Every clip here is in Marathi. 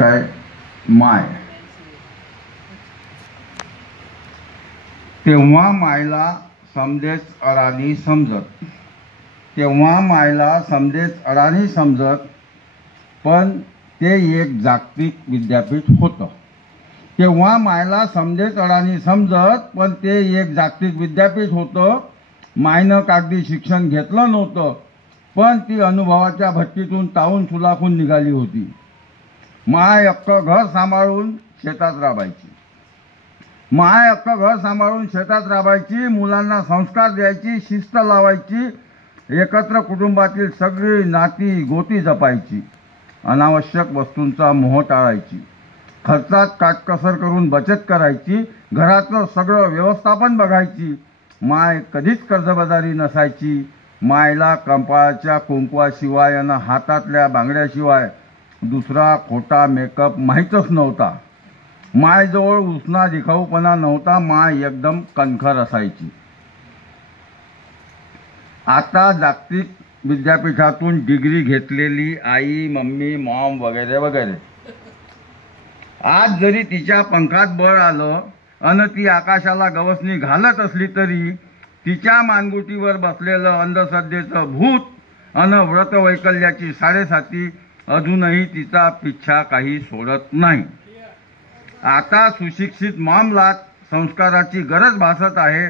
काय माय तेव्हा मायला समजेच अडाणी समजत, तेव्हा मायला समजेच अडाणी समजत, पण ते एक जागतिक विद्यापीठ होतं. तेव्हा मायला समजेच अडाणी समजत, पण ते एक जागतिक विद्यापीठ होतं. मायनं कागदी शिक्षण घेतलं नव्हतं, पण ती अनुभवाच्या भट्टीतून तावून सुलाखून निघाली होती. माय अख्खं घर सांभाळून शेतात राबायची, माय अख्खं घर सांभाळून शेतात राबायची, मुलांना संस्कार द्यायची, शिस्त लावायची, एकत्र कुटुंबातील सगळी नाती गोती जपायची, अनावश्यक वस्तूंचा मोह टाळायची, खर्चात काटकसर करून बचत करायची, घरातलं सगळं व्यवस्थापन बघायची. माय कधीच कर्जबाजारी नसायची. मायला कपाळाच्या कुंकवाशिवाय आणि हातातल्या बांगड्याशिवाय दुसरा खोटा मेकअप माहीतच नव्हता. मायजवळ उसना दिखाऊपणा नव्हता. माय एकदम कणखर असायची. आता जागतिक विद्यापीठातून डिग्री घेतलेली आई, मम्मी, मॉम वगैरे वगैरे, आज जरी तिच्या पंखात बळ आलं अन ती आकाशाला गवसणी घालत असली तरी तिच्या मानगुटीवर बसलेलं अंधश्रद्धेचं भूत अन व्रतवैकल्याची साडेसाती अजूनही तिचा पिच्छा काही सोडत नाही. आता सुशिक्षित मॉमला संस्काराची गरज भासत आहे.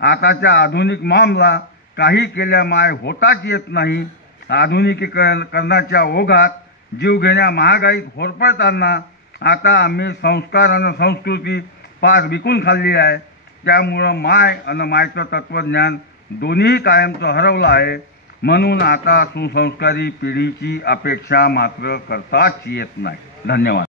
आताच्या आधुनिक मॉमला काही केल्या माय होताच येत नाही. आधुनिकीकरणाच्या ओघात जीवघेण्या महागाईत होरपळताना आता आम्ही संस्कार आणि संस्कृती पार विकून खाल्ली आहे. त्यामुळं माय आणि मायचं तत्त्वज्ञान दोन्ही कायमचं हरवलं आहे. म्हणून आता सुसंस्कारी पिढीची अपेक्षा मात्र करताच येत नाही. धन्यवाद.